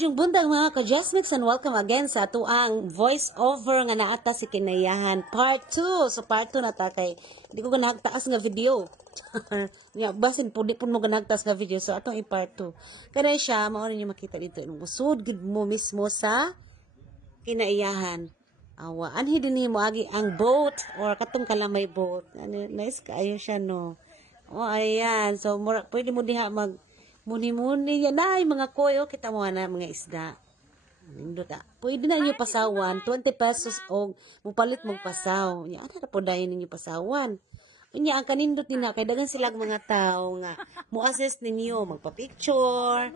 Maayong buntag mga ka-Jasmix and welcome again sa atuang voice over nga naata si Kinayahan part 2. So part 2 na ta kay di ko ganagtaas nga video. Ya basin pudi pud mo ganagtaas nga video so atong i-part 2. Kanay siya mao ninyo makita dito musud gid mo mismo sa Kinayahan. Awa anhi dinhi mo agi ang boat or katong kalamay boat. Ano nice kaayo siya no. Oh ayan. So pwede mo diha mag muni-muni yan ay mga koyo kita mo na mga isda. Nindot pwede na niyo pasawan 20 pesos og mupalit mong pasaw. Nya ana po dayon ninyo pasawan. Unya ang kanindot din na kay dagan sila mga tao nga mo-assist ninyo magpa-picture.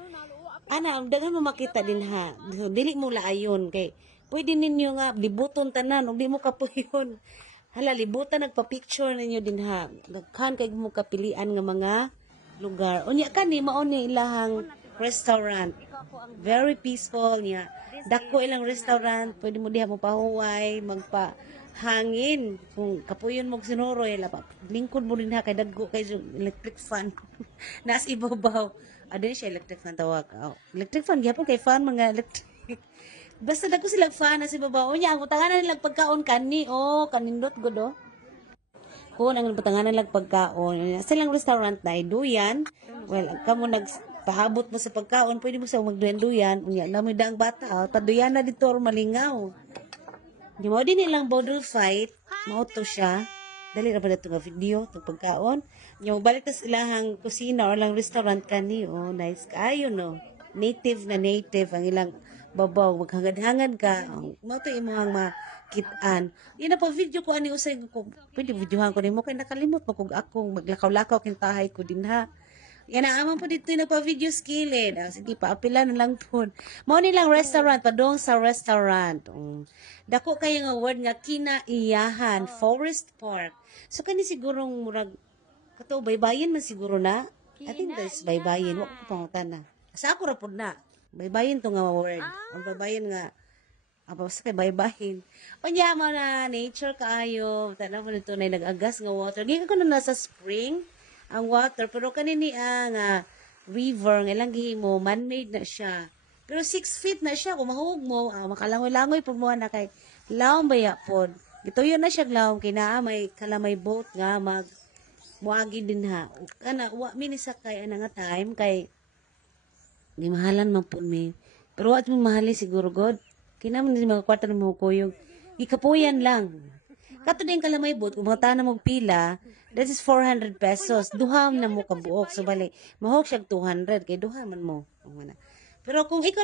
Ana dagan mo makita din ha. Dili mo laayon kay pwede ninyo nga libuton tanan ug di mo kapuyon. Hala libutan nagpa-picture ninyo din ha. Daghan kay mo kapilian nga mga lugar. Unya kani mao ni ilahang restaurant. Very peaceful niya. Dako ilang restaurant, pwede mo diha mo pahuway, magpa-hangin. Kung kapuyon mo sinuroy, lingkod mo rin ha kay dagko kay electric fan. Nas ibabaw. Adin siya electric fan tawag. Oh, electric fan gyapon kay fan mga electric. Basta dagko sila fan na si babaw. Unya ang utanganan nilang pagkaon kani kanindot gud oh. Kung ang patanganan lang pagkaon, silang restaurant na duyan. Well, kamo nagpahabot mo sa pagkaon, pwede mo sa magduyan-duyan. Unya, namoy daang bata, paduyan na dito or malingaw. Di mo din nilang border fight, mauto siya. Dali na ba na ito nga video, itong pagkaon. Yung balik na silahang kusina or lang restaurant kani, oh, nice kayo, no? Native na native, ang ilang babaw, maghangad-hangad ka. Mauto yung mga makitaan. Yan na po, video ko, ani usay ko, pwede videohan ko din mo, kaya nakalimot mo kung akong maglakaw-lakaw kintahay ko din ha. Yan na, aman po dito yung nagpa-video skilled. Sige, paapilan na lang po. Mao nilang restaurant, padong sa restaurant. Dako kayo nga word nga, Kinaiyahan, Forest Park. So, kani sigurong murag, kato, baybayin man siguro na. I think that's baybayin. Wako ko pangutan na. Sa ako rapod na. Baybayin to nga word. Ang baybayin nga, basta kay baybayin. Unya mo na, nature kaayo. Tanaw mo nito na nag-agas nga water. Gikan ko na nasa spring, ang water. Pero kanini nga river, nga lang mo, man-made na siya. Pero 6 feet na siya. Kung mahug mo, makalangoy-langoy po mo na kay laong baya po. Ito yun na siya laong. Kinaa may kalamay boat nga muagi din ha. Kana, minisa kay nga time kay di mahalan man po mi. Pero wat mo mahali siguro God. Kinaman din mga kwarta ng mga kuyog. Ikapuyan lang. Kato din kalamay bot, kung mga tanang magpila, that is 400 pesos. Duham na mo kabuok. So bali, mahok siya 200. Kay duhaman mo. Pero kung ikaw